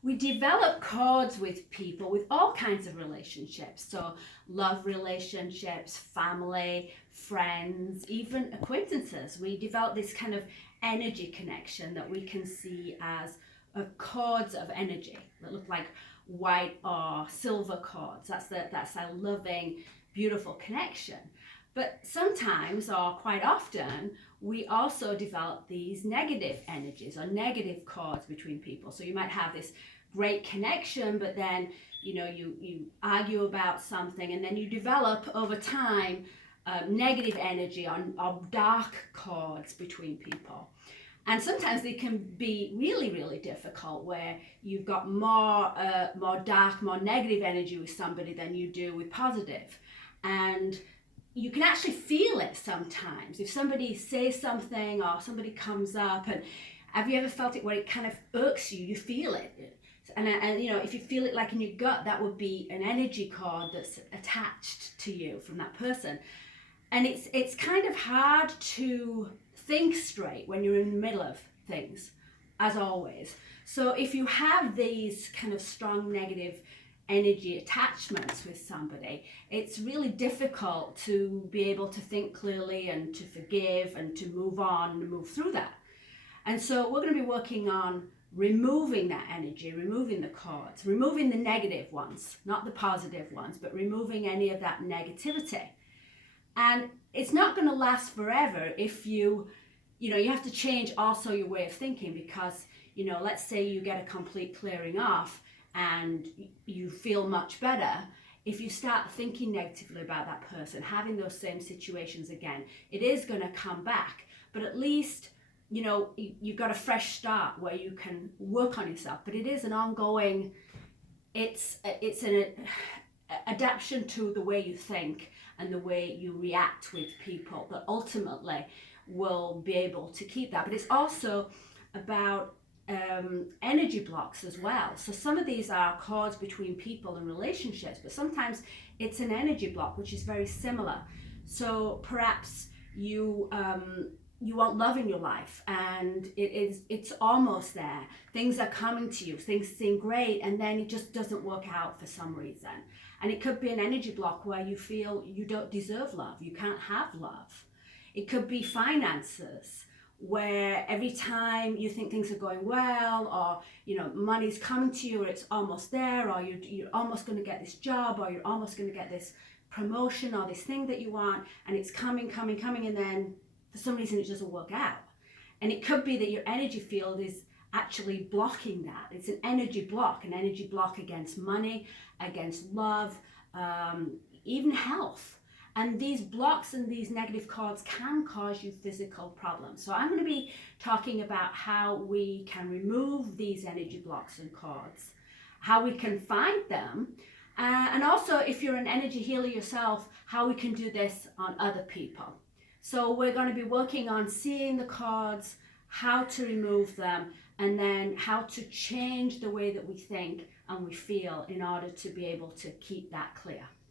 We develop cords with people with all kinds of relationships. So, love relationships, family, friends, even acquaintances. We develop this kind of energy connection that we can see as cords of energy that look like white or silver cords. That's a loving, beautiful connection. But sometimes, or quite often, we also develop these negative energies or negative cords between people. So you might have this great connection, but then you argue about something, and then you develop over time negative energy or dark cords between people. And sometimes they can be really, really difficult, where you've got more dark, more negative energy with somebody than you do with positive. And you can actually feel it sometimes. If somebody says something or somebody comes up, and have you ever felt it where it kind of irks you? You feel it. And if you feel it like in your gut, that would be an energy cord that's attached to you from that person. And it's kind of hard to think straight when you're in the middle of things, as always. So if you have these kind of strong negative energy attachments with somebody, it's really difficult to be able to think clearly and to forgive and to move on and move through that. And so we're going to be working on removing that energy, removing the cords, removing the negative ones, not the positive ones, but removing any of that negativity. And it's not going to last forever if you have to change also your way of thinking, because, let's say you get a complete clearing off and you feel much better. If you start thinking negatively about that person, having those same situations again, it is going to come back. But at least, you've got a fresh start where you can work on yourself. But it is an ongoing, it's an adaptation to the way you think and the way you react with people that ultimately will be able to keep that. But it's also about energy blocks as well. So some of these are cords between people and relationships, but sometimes it's an energy block which is very similar. So perhaps you want love in your life, and it's almost there. Things are coming to you, things seem great, and then it just doesn't work out for some reason. And it could be an energy block where you feel you don't deserve love, you can't have love. It could be finances, where every time you think things are going well, or money's coming to you, or it's almost there, or you're almost going to get this job, or you're almost going to get this promotion or this thing that you want, and it's coming, and then for some reason it doesn't work out. And it could be that your energy field is actually blocking that. It's an energy block against money, against love, even health. And these blocks and these negative cords can cause you physical problems. So I'm going to be talking about how we can remove these energy blocks and cords, how we can find them, and also, if you're an energy healer yourself, how we can do this on other people. So we're going to be working on seeing the cords, how to remove them, and then how to change the way that we think and we feel in order to be able to keep that clear.